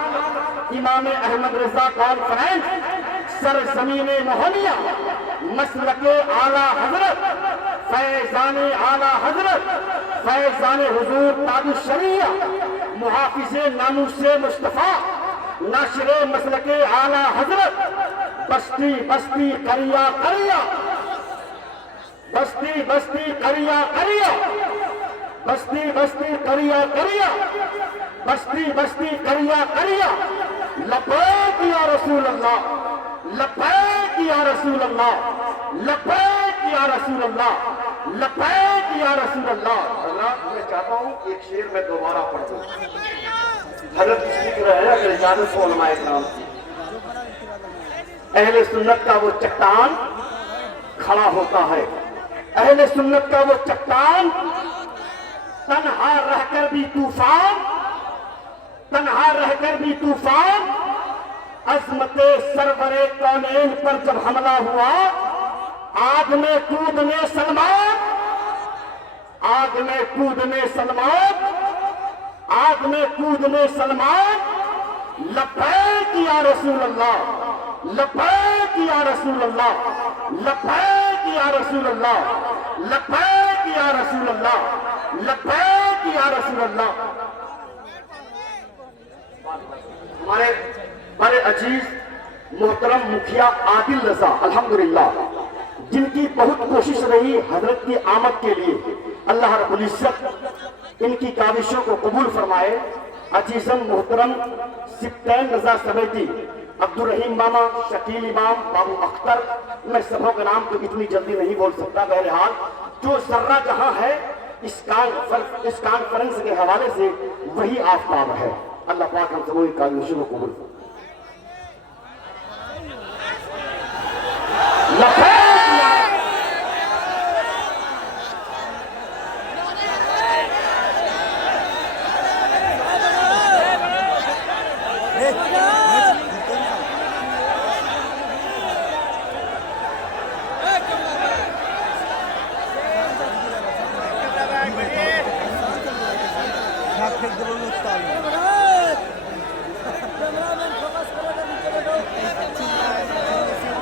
جناب امام احمد رضا کانفرنس سرزمین مہمیہ مسلک اعلی حضرت فیضان اعلی حضرت فیضان حضور تاج الشریعہ محافظ ناموس مصطفیٰ ناشر مسلک اعلی حضرت بستی بستی کریا کریا بستی بستی کریا کریا بستی بستی کریا کریا بستی بستی کریا کریا لبیک یا رسول اللہ لبیک یا رسول اللہ لبیک یا رسول اللہ لبیک یا رسول اللہ۔ حضرات میں چاہتا ہوں ایک شعر میں دوبارہ پڑھ دوں۔ حضرت اس کی ہے اگر اجازت ہو علماء اکرام کی، اہل سنت کا وہ چٹان کھڑا ہوتا ہے، اہل سنت کا وہ چٹان تنہا رہ کر بھی طوفان، تنہا رہ کر بھی طوفان، عظمت سرور کونین پر جب حملہ ہوا آگ میں کودنے سلمان، آگ میں کودنے سلمان، آگ میں کودنے سلمان، لبیک یا رسول اللہ لبیک یا رسول اللہ لبیک یا رسول اللہ لبیک یا رسول اللہ لبیک یا رسول اللہ۔ ہمارے بڑے عزیز محترم مکھیا عادل رضا الحمدللہ جن کی بہت کوشش رہی حضرت کی آمد کے لیے، اللہ رب العزت ان کی کاوشوں کو قبول فرمائے۔ عزیزم محترم سبتین رضا سمیتی، عبدالرحیم ماما، شکیل امام، بابو اختر، میں سبوں کا نام تو اتنی جلدی نہیں بول سکتا، بہرحال جو ذرہ جہاں ہے اس کانفرنس کے حوالے سے وہی آفتاب ہے۔ اللہ پاک ہم سبوں کی کاوشوں کو قبول فرمائے۔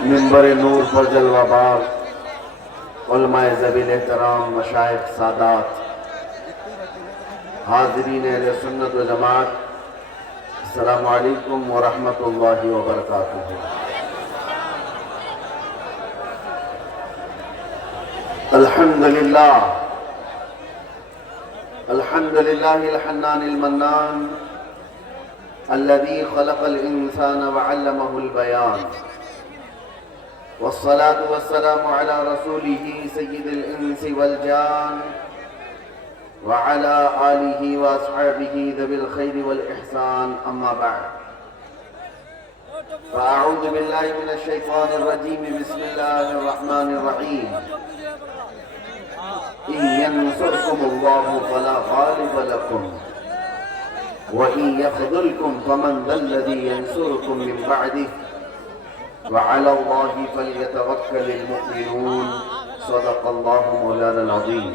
منبر نور پر جلوہ بار علماء ذویل احترام، مشائخ، سادات، حاضرین اہل سنت و جماعت، السلام علیکم ورحمۃ اللہ وبرکاتہ۔ الحمدللہ الحمدللہ الحنان المنان الذي خلق الإنسان وعلمه البيان، والصلاة والسلام على رسوله سيد الإنس والجان وعلى آله وأصحابه ذوي الخير والإحسان، أما بعد فأعوذ بالله من الشيطان الرجيم، بسم الله الرحمن الرحيم، إن ينصركم الله فلا غالب لكم وإن يخذلكم فمن ذا الذي ينصركم من بعده وعلى الله فليتوكل المؤمنون، صدق الله مولانا العظيم۔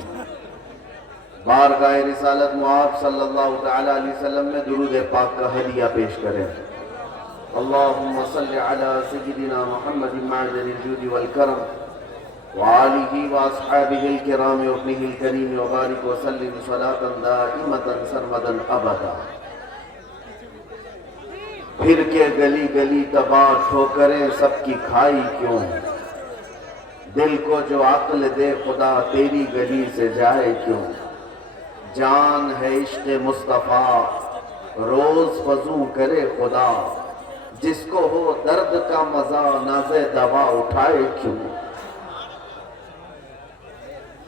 بارگاہ رسالت معاف صلی اللہ تعالی علیہ وسلم میں درود پاک کا ہدیہ پیش کریں۔ اللہم صلی علی سیدنا محمد معدن الجود والکرم وآلہ واصحابہ الکرام وابنہ الکریم وبارک وسلم صلاة دائمتا سرمدا ابدا۔ پھر کے گلی گلی تباہ ٹھوکریں سب کی کھائی کیوں، دل کو جو عقل دے خدا تیری گلی سے جائے کیوں، جان ہے عشق مصطفیٰ روز فضو کرے خدا، جس کو ہو درد کا مزہ ناز دوا اٹھائے کیوں۔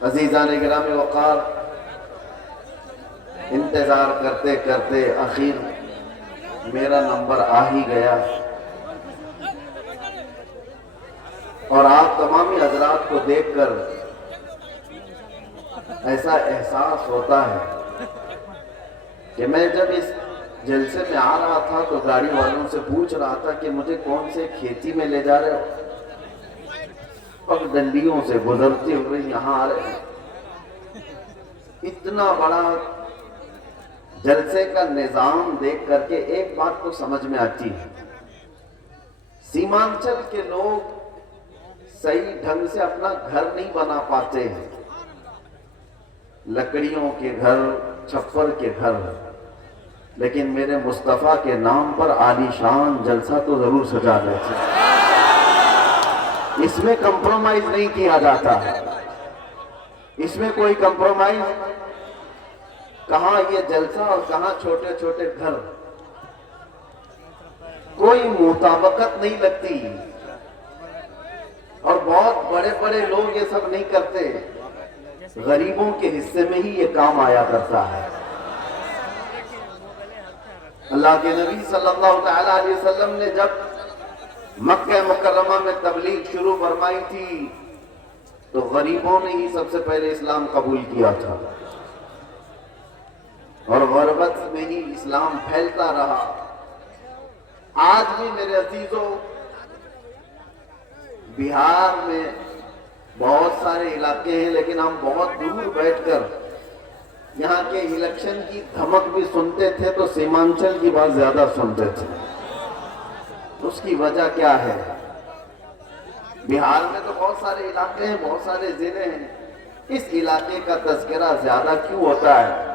عزیزان گرامی وقار، انتظار کرتے کرتے آخر میرا نمبر آ ہی گیا، اور آپ تمامی حضرات کو دیکھ کر ایسا احساس ہوتا ہے کہ میں جب اس جلسے میں آ رہا تھا تو گاڑی والوں سے پوچھ رہا تھا کہ مجھے کون سے کھیتی میں لے جا رہے ہو، پگ ڈنڈیوں سے گزرتے ہوئے یہاں آ رہے ہیں۔ اتنا بڑا جلسے کا نظام دیکھ کر کے ایک بات تو سمجھ میں آتی ہے، سیمانچل کے لوگ صحیح ڈھنگ سے اپنا گھر نہیں بنا پاتے ہیں، لکڑیوں کے گھر، چھپر کے گھر، لیکن میرے مصطفیٰ کے نام پر عالی شان جلسہ تو ضرور سجا دیتے ہیں۔ اس میں کمپرومائز نہیں کیا جاتا، اس میں کوئی کمپرومائز، کہاں یہ جلسہ اور کہاں چھوٹے چھوٹے گھر، کوئی مطابقت نہیں لگتی، اور بہت بڑے بڑے لوگ یہ سب نہیں کرتے، غریبوں کے حصے میں ہی یہ کام آیا کرتا ہے۔ اللہ کے نبی صلی اللہ تعالیٰ علیہ وسلم نے جب مکہ مکرمہ میں تبلیغ شروع فرمائی تھی تو غریبوں نے ہی سب سے پہلے اسلام قبول کیا تھا، اور غربت میں ہی اسلام پھیلتا رہا۔ آج بھی میرے عزیزوں، بہار میں بہت سارے علاقے ہیں، لیکن ہم بہت دور بیٹھ کر یہاں کے الیکشن کی دھمک بھی سنتے تھے تو سیمانچل کی بات زیادہ سنتے تھے۔ اس کی وجہ کیا ہے؟ بہار میں تو بہت سارے علاقے ہیں، بہت سارے ضلع ہیں، اس علاقے کا تذکرہ زیادہ کیوں ہوتا ہے؟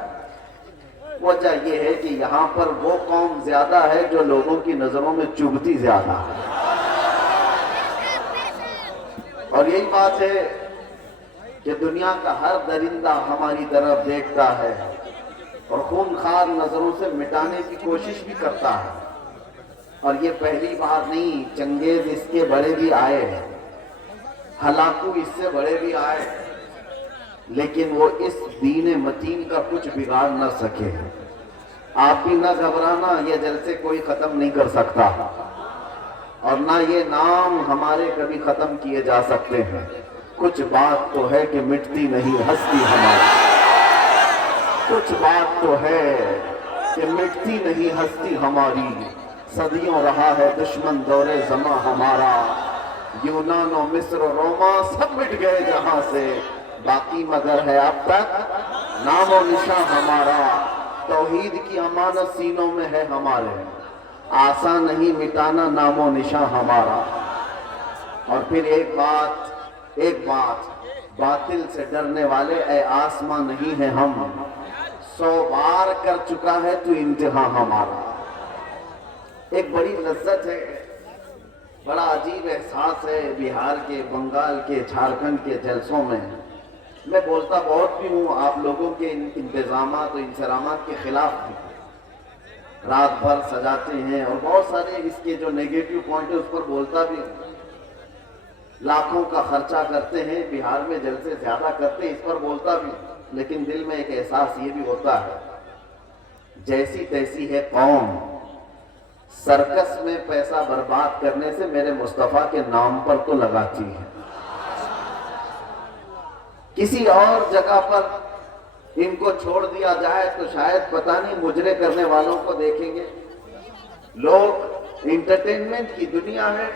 وجہ یہ ہے کہ یہاں پر وہ قوم زیادہ ہے جو لوگوں کی نظروں میں چبھتی زیادہ ہے، اور یہی بات ہے کہ دنیا کا ہر درندہ ہماری طرف دیکھتا ہے اور خونخوار نظروں سے مٹانے کی کوشش بھی کرتا ہے۔ اور یہ پہلی بار نہیں، چنگیز اس کے بڑے بھی آئے ہیں، ہلاکو اس سے بڑے بھی آئے، لیکن وہ اس دین متین کا کچھ بگاڑ نہ سکے۔ آپ بھی نہ گھبرانا، یہ جلسے کوئی ختم نہیں کر سکتا، اور نہ یہ نام ہمارے کبھی ختم کیے جا سکتے ہیں۔ کچھ بات تو ہے کہ مٹتی نہیں ہستی ہماری، کچھ بات تو ہے کہ مٹتی نہیں ہستی ہماری، صدیوں رہا ہے دشمن دور زماں ہمارا، یونان و مصر و روما سب مٹ گئے جہاں سے، باقی مگر ہے اب تک نام و نشاں ہمارا، توحید کی امانت سینوں میں ہے ہمارے، آسان نہیں مٹانا نام و نشاں ہمارا۔ اور پھر ایک بات، باطل سے ڈرنے والے اے آسماں نہیں ہیں ہم، 100 بار کر چکا ہے تو انتہا ہمارا۔ ایک بڑی لذت ہے، بڑا عجیب احساس ہے بہار کے، بنگال کے، جھارکھنڈ کے جلسوں میں۔ میں بولتا بہت بھی ہوں، آپ لوگوں کے انتظامات و انصرامات کے خلاف بھی، رات بھر سجاتے ہیں، اور بہت سارے اس کے جو نیگیٹو پوائنٹ ہے اس پر بولتا بھی ہوں، لاکھوں کا خرچہ کرتے ہیں، بہار میں جلسے زیادہ کرتے ہیں، اس پر بولتا بھی، لیکن دل میں ایک احساس یہ بھی ہوتا ہے، جیسی تیسی ہے قوم، سرکس میں پیسہ برباد کرنے سے میرے مصطفیٰ کے نام پر تو لگاتی ہے۔ کسی اور جگہ پر ان کو چھوڑ دیا جائے تو شاید پتہ نہیں مجرے کرنے والوں کو دیکھیں گے۔ لوگ انٹرٹینمنٹ کی دنیا ہے،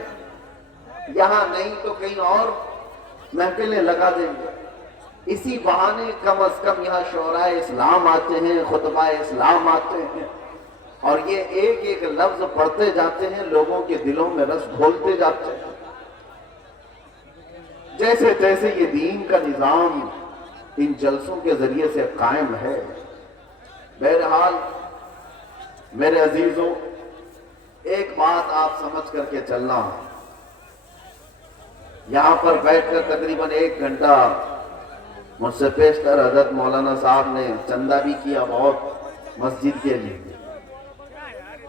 یہاں نہیں تو کہیں اور محفلیں لگا دیں گے، اسی بہانے کم از کم یہاں شعراء اسلام آتے ہیں، خطبہ اسلام آتے ہیں، اور یہ ایک ایک لفظ پڑھتے جاتے ہیں، لوگوں کے دلوں میں رس گھولتے جاتے ہیں، جیسے تیسے یہ دین کا نظام ان جلسوں کے ذریعے سے قائم ہے۔ بہرحال میرے عزیزوں، ایک بات آپ سمجھ کر کے چلنا، یہاں پر بیٹھ کر تقریباً 1 گھنٹہ مجھ سے پیشتر حضرت مولانا صاحب نے چندہ بھی کیا بہت مسجد کے لیے۔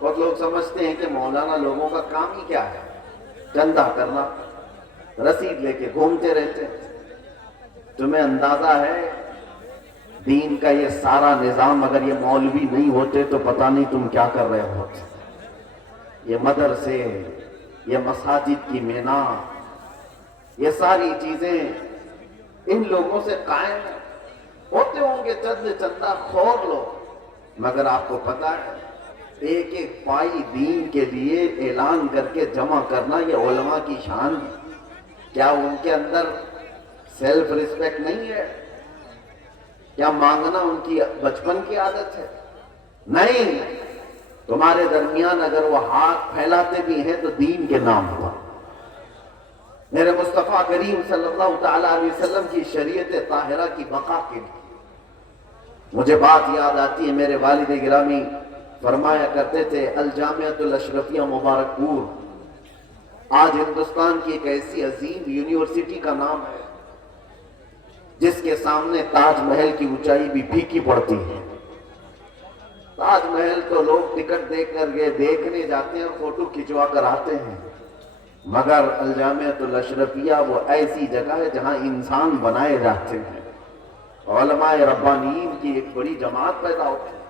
بہت لوگ سمجھتے ہیں کہ مولانا لوگوں کا کام ہی کیا ہے، چندہ کرنا، رسید لے کے گھومتے رہتے ہیں۔ تمہیں اندازہ ہے دین کا یہ سارا نظام اگر یہ مولوی نہیں ہوتے تو پتہ نہیں تم کیا کر رہے ہوتے۔ یہ مدرسے، یہ مساجد کی مینا، یہ ساری چیزیں ان لوگوں سے قائم ہوتے ہوں گے، چندہ خور لوگ، مگر آپ کو پتہ ہے ایک ایک پائی دین کے لیے اعلان کر کے جمع کرنا یہ علماء کی شان ہے۔ کیا ان کے اندر سیلف ریسپیکٹ نہیں ہے؟ کیا مانگنا ان کی بچپن کی عادت ہے؟ نہیں، تمہارے درمیان اگر وہ ہاتھ پھیلاتے بھی ہیں تو دین کے نام پر۔ میرے مصطفیٰ کریم صلی اللہ تعالیٰ علیہ وسلم کی شریعت طاہرہ کی بقا کے لیے مجھے بات یاد آتی ہے، میرے والد گرامی فرمایا کرتے تھے الجامعۃ الاشرفیہ مبارک پور آج ہندوستان کی ایک ایسی عظیم یونیورسٹی کا نام ہے جس کے سامنے تاج محل کی اونچائی بھی پھیکی پڑتی ہے۔ تاج محل تو لوگ ٹکٹ دے کر کے دیکھنے جاتے ہیں، فوٹو کھنچوا کر آتے ہیں، مگر الجامعۃ الاشرفیہ وہ ایسی جگہ ہے جہاں انسان بنائے جاتے ہیں، علماء ربانیین کی ایک بڑی جماعت پیدا ہوتی ہے۔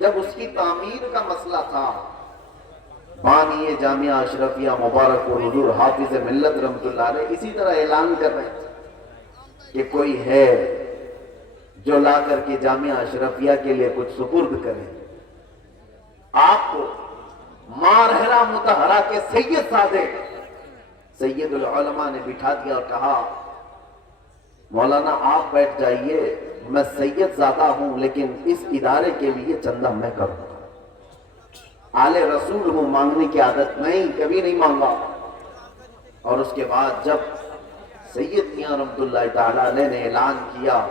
جب اس کی تعمیر کا مسئلہ تھا، بانی جامعہ اشرفیہ مبارک پور حضور حافظ ملت رحمۃ اللہ علیہ اسی طرح اعلان کر رہے تھے کہ کوئی ہے جو لا کر کے جامعہ اشرفیہ کے لیے کچھ سپرد کرے۔ آپ کو مارہرہ متحرہ کے سید زادے سید العلماء نے بٹھا دیا اور کہا مولانا آپ بیٹھ جائیے، میں سید زادہ ہوں لیکن اس ادارے کے لیے چندہ میں کروں گا، آل رسول ہوں، مانگنے کی عادت نہیں، کبھی نہیں مانگا۔ اور اس کے بعد جب سید میاں رحمت اللہ تعالیٰ علیہ نے اعلان کیا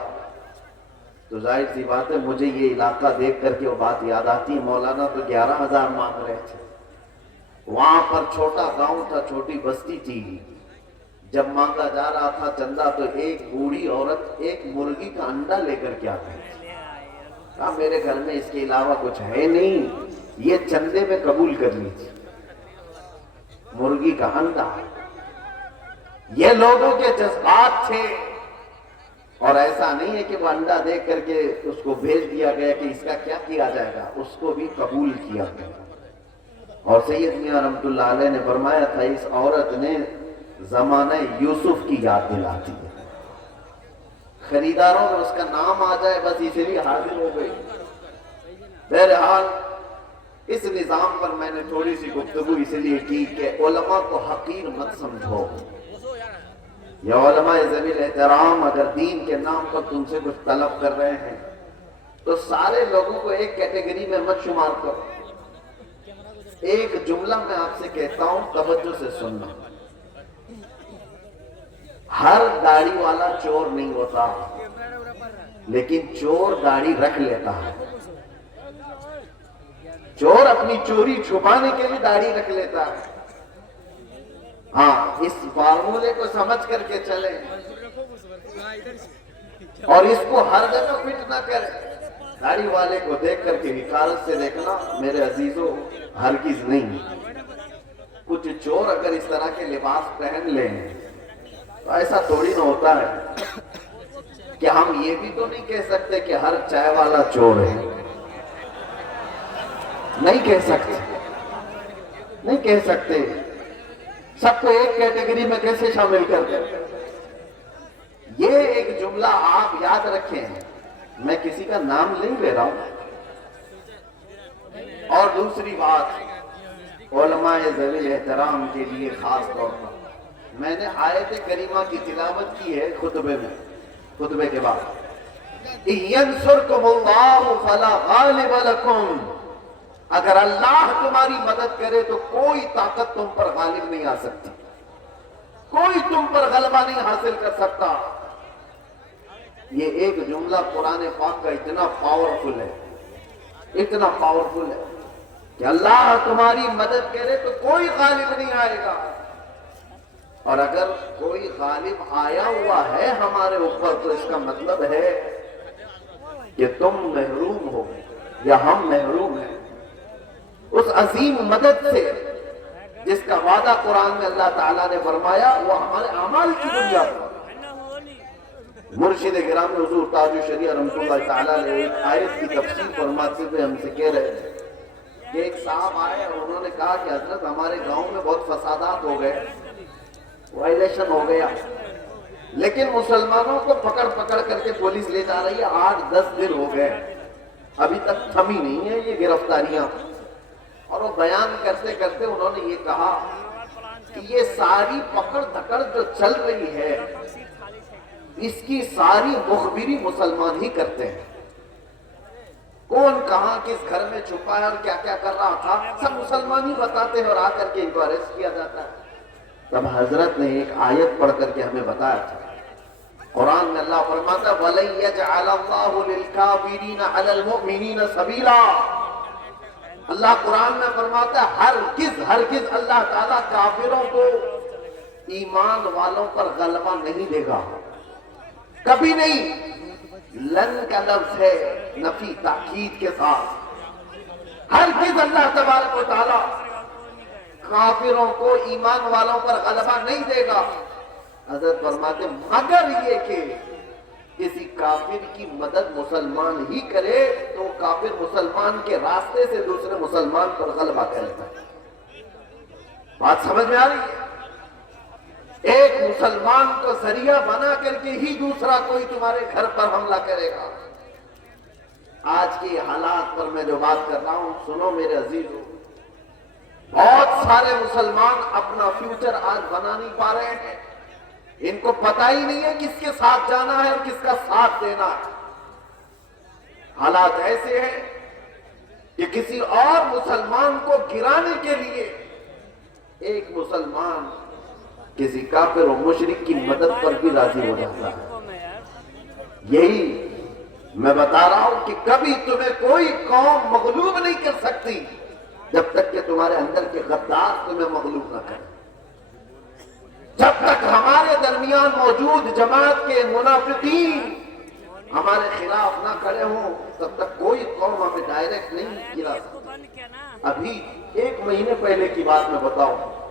تو ظاہر سی بات ہے مجھے یہ علاقہ دیکھ کر کے وہ بات یاد آتی ہے، مولانا تو 11,000 مانگ رہے تھے، وہاں پر چھوٹا گاؤں تھا، چھوٹی بستی تھی، جب مانگا جا رہا تھا چندہ تو ایک بوڑھی عورت ایک مرغی کا انڈا لے کر کے آتی ہے، کہا میرے گھر میں اس کے علاوہ کچھ ہے نہیں، یہ چندے میں قبول کر لیجیے، مرغی کا انڈا۔ یہ لوگوں کے جذبات تھے، اور ایسا نہیں ہے کہ وہ انڈا دیکھ کر کے اس کو بھیج دیا گیا کہ اس کا کیا کیا جائے گا، اس کو بھی قبول کیا گیا۔ اور سید میاں رحمت اللہ علیہ نے فرمایا تھا اس عورت نے زمانہ یوسف کی یاد دلاتی ہے، خریداروں میں اس کا نام آ جائے بس اسی لیے حاضر ہو گئی۔ بہرحال اس نظام پر میں نے تھوڑی سی گفتگو اس لیے کی کہ علماء کو حقیر مت سمجھو، یا علماء ذوی احترام اگر دین کے نام پر تم سے کچھ طلب کر رہے ہیں تو سارے لوگوں کو ایک کیٹیگری میں مت شمار کرو۔ ایک جملہ میں آپ سے کہتا ہوں، توجہ سے سننا، ہر داڑھی والا چور نہیں ہوتا، لیکن چور داڑھی رکھ لیتا ہے۔ چور اپنی چوری چھپانے کے لیے داڑھی رکھ لیتا ہے۔ ہاں، اس فارمولے کو سمجھ کر کے چلیں اور اس کو ہر جگہ فٹ نہ کریں۔ داڑھی والے کو دیکھ کر کے حقارت سے دیکھنا میرے عزیزوں ہرگز نہیں۔ کچھ چور اگر اس طرح کے لباس پہن لیں تو ایسا تھوڑی نہ ہوتا ہے کہ ہم یہ بھی تو نہیں کہہ سکتے کہ ہر چائے والا چور ہے، نہیں کہہ سکتے، نہیں کہہ سکتے، سب کو ایک کیٹیگری میں کیسے شامل کر دیں۔ یہ ایک جملہ آپ یاد رکھیں، میں کسی کا نام نہیں لے رہا ہوں۔ اور دوسری بات، علماء ذوی احترام کے لیے خاص طور پر میں نے آیت کریمہ کی تلاوت کی ہے خطبے میں، خطبے کے بعد، اِنْيَنْصُرْكُمُ اللَّهُ فَلَا غَالِبَ لَكُمْ، اگر اللہ تمہاری مدد کرے تو کوئی طاقت تم پر غالب نہیں آ سکتی، کوئی تم پر غلبہ نہیں حاصل کر سکتا۔ یہ ایک جملہ قرآن پاک کا اتنا پاورفل ہے، اتنا پاورفل ہے کہ اللہ تمہاری مدد کرے تو کوئی غالب نہیں آئے گا، اور اگر کوئی غالب آیا ہوا ہے ہمارے اوپر تو اس کا مطلب ہے کہ تم محروم ہو یا ہم محروم ہیں اس عظیم مدد سے جس کا وعدہ قرآن میں اللہ تعالیٰ نے فرمایا، وہ ہمارے اعمال کی بنیاد پر۔ مرشد گرامی حضور تاج الشریعہ رحمۃ اللہ تعالیٰ نے ایک آیت کی تفسیر فرماتے ہوئے ہم سے کہہ رہے تھے کہ ایک صاحب آئے اور انہوں نے کہا کہ حضرت ہمارے گاؤں میں بہت فسادات ہو گئے، وائلیشن ہو گیا، لیکن مسلمانوں کو پکڑ پکڑ کر کے پولیس لے جا رہی ہے، 8-10 دن ہو گئے، ابھی تک تھمی نہیں ہے یہ گرفتاریاں۔ اور وہ بیان کرتے کرتے انہوں نے یہ کہا کہ یہ ساری پکڑ دھکڑ جو چل رہی ہے اس کی ساری مخبری مسلمان ہی کرتے ہیں، کون کہاں کس گھر میں چھپا ہے اور کیا کیا کر رہا تھا، سب مسلمان ہی بتاتے ہیں، اور آ کر کے ان کو اریسٹ کیا جاتا ہے۔ تب حضرت نے ایک آیت پڑھ کر کے ہمیں بتایا تھا، قرآن میں اللہ فرماتا ہے وَلَن يَجْعَلَ اللَّهُ لِلْكَافِرِينَ عَلَى الْمُؤْمِنِينَ سَبِيلًا، اللہ قرآن میں فرماتا ہے ہرگز اللہ تعالیٰ کافروں کو ایمان والوں پر غلبہ نہیں دے گا، کبھی نہیں۔ لن کا لفظ ہے نفی تاکید کے ساتھ، ہرگز اللہ تبارک و تعالیٰ کافروں کو ایمان والوں پر غلبہ نہیں دے گا۔ حضرت فرماتے مگر یہ کہ کسی کافر کی مدد مسلمان ہی کرے تو کافر مسلمان کے راستے سے دوسرے مسلمان پر غلبہ کرے۔ بات سمجھ میں آ رہی ہے؟ ایک مسلمان کو ذریعہ بنا کر کے ہی دوسرا کوئی تمہارے گھر پر حملہ کرے گا۔ آج کے حالات پر میں جو بات کر رہا ہوں سنو میرے عزیزو، بہت سارے مسلمان اپنا فیوچر آج بنا نہیں پا رہے ہیں، ان کو پتہ ہی نہیں ہے کس کے ساتھ جانا ہے اور کس کا ساتھ دینا ہے۔ حالات ایسے ہیں کہ کسی اور مسلمان کو گرانے کے لیے ایک مسلمان کسی کافر و مشرک کی مدد پر بھی راضی ہو جاتا ہے۔ یہی میں بتا رہا ہوں کہ کبھی تمہیں کوئی قوم مغلوب نہیں کر سکتی جب تک کہ تمہارے اندر کے غدار تمہیں مغلوب نہ کریں۔ جب تک ہمارے درمیان موجود جماعت کے منافقین ہمارے خلاف نہ کھڑے ہوں تب تک کوئی قوم ہمیں ڈائریکٹ نہیں گرا سکتی۔ ابھی 1 مہینے پہلے کی بات میں بتاؤں،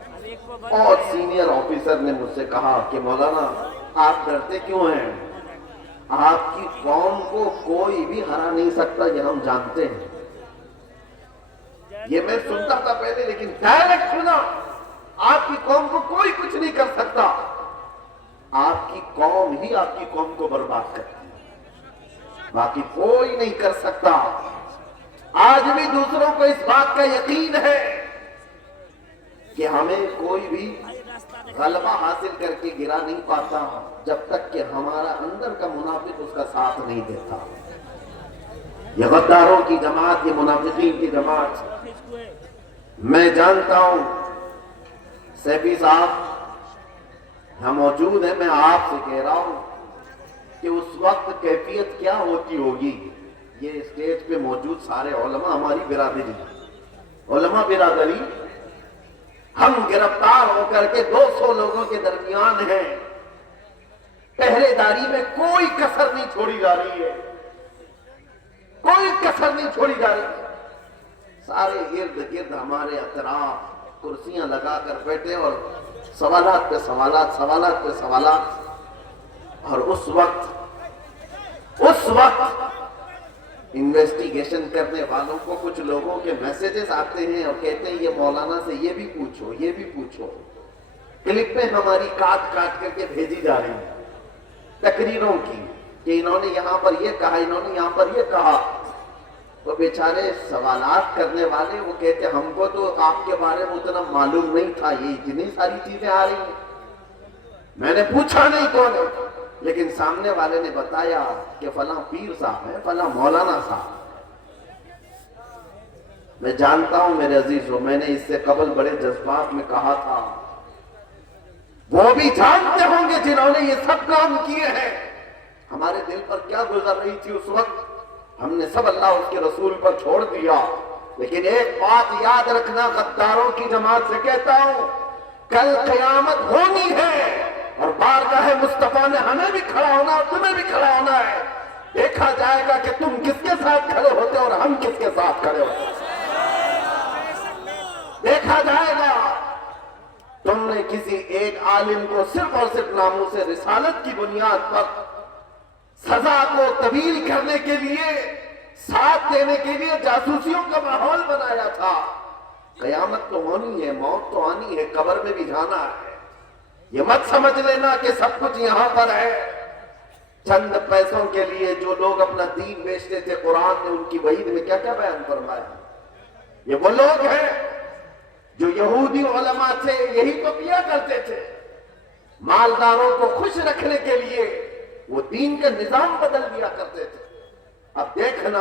اور سینئر آفیسر نے مجھ سے کہا کہ مولانا آپ ڈرتے کیوں ہیں؟ آپ کی قوم کو کوئی بھی ہرا نہیں سکتا، یہ ہم جانتے ہیں۔ یہ میں سنتا تھا پہلے، لیکن ڈائریکٹ سنا، آپ کی قوم کو کوئی کچھ نہیں کر سکتا، آپ کی قوم ہی آپ کی قوم کو برباد کرتی ہے، باقی کوئی نہیں کر سکتا۔ آج بھی دوسروں کو اس بات کا یقین ہے کہ ہمیں کوئی بھی غلبہ حاصل کر کے گرا نہیں پاتا جب تک کہ ہمارا اندر کا منافق اس کا ساتھ نہیں دیتا۔ یہ غداروں کی جماعت، یہ منافقین کی جماعت، میں جانتا ہوں سیفی صاحب یہاں موجود ہیں، میں آپ سے کہہ رہا ہوں کہ اس وقت کیفیت کیا ہوتی ہوگی۔ یہ اسٹیج پہ موجود سارے علماء ہماری برادری، علماء برادری، ہم گرفتار ہو کر کے 200 لوگوں کے درمیان ہیں، پہرے داری میں کوئی کسر نہیں چھوڑی جا رہی ہے، کوئی کسر نہیں چھوڑی جا رہی ہے۔ سارے ارد گرد ہمارے اطراف کرسیاں لگا کر بیٹھے اور سوالات پہ سوالات، سوالات پہ سوالات۔ اور اس وقت انویسٹیگیشن کرنے والوں کو کچھ لوگوں کے میسیجز آتے ہیں اور کہتے ہیں یہ مولانا سے یہ بھی پوچھو، یہ بھی پوچھو۔ کلپیں ہماری کاٹ کاٹ کر کے بھیجی جا رہی ہیں تقریروں کی کہ انہوں نے یہاں پر یہ کہا، انہوں نے یہاں پر یہ کہا۔ وہ بیچارے سوالات کرنے والے وہ کہتے ہم کو تو آپ کے بارے میں اتنا معلوم نہیں تھا، یہ اتنی ساری چیزیں آ رہی ہیں۔ میں نے پوچھا نہیں کون ہے، لیکن سامنے والے نے بتایا کہ فلاں پیر صاحب ہے، فلاں مولانا صاحب۔ میں جانتا ہوں میرے عزیزو، میں نے اس سے قبل بڑے جذبات میں کہا تھا، وہ بھی جانتے ہوں گے جنہوں نے یہ سب کام کیے ہیں ہمارے دل پر کیا گزر رہی تھی اس وقت۔ ہم نے سب اللہ اس کے رسول پر چھوڑ دیا، لیکن ایک بات یاد رکھنا، غداروں کی جماعت سے کہتا ہوں، کل قیامت ہونی ہے اور بارگاہ مصطفیٰ میں ہمیں بھی کھڑا ہونا اور تمہیں بھی کھڑا ہونا ہے۔ دیکھا جائے گا کہ تم کس کے ساتھ کھڑے ہوتے اور ہم کس کے ساتھ کھڑے ہوتے، دیکھا جائے گا۔ تم نے کسی ایک عالم کو صرف اور صرف ناموس رسالت کی بنیاد پر سزا کو طویل کرنے کے لیے، ساتھ دینے کے لیے جاسوسیوں کا ماحول بنایا تھا۔ قیامت تو ہونی ہے، موت تو آنی ہے، قبر میں بھی جانا ہے۔ یہ مت سمجھ لینا کہ سب کچھ یہاں پر ہے۔ چند پیسوں کے لیے جو لوگ اپنا دین بیچتے تھے، قرآن نے ان کی وعید میں کیا کیا بیان فرمایا۔ یہ وہ لوگ ہیں جو یہودی علماء تھے، یہی تو کیا کرتے تھے، مالداروں کو خوش رکھنے کے لیے وہ دین کا نظام بدل دیا کرتے تھے۔ اب دیکھنا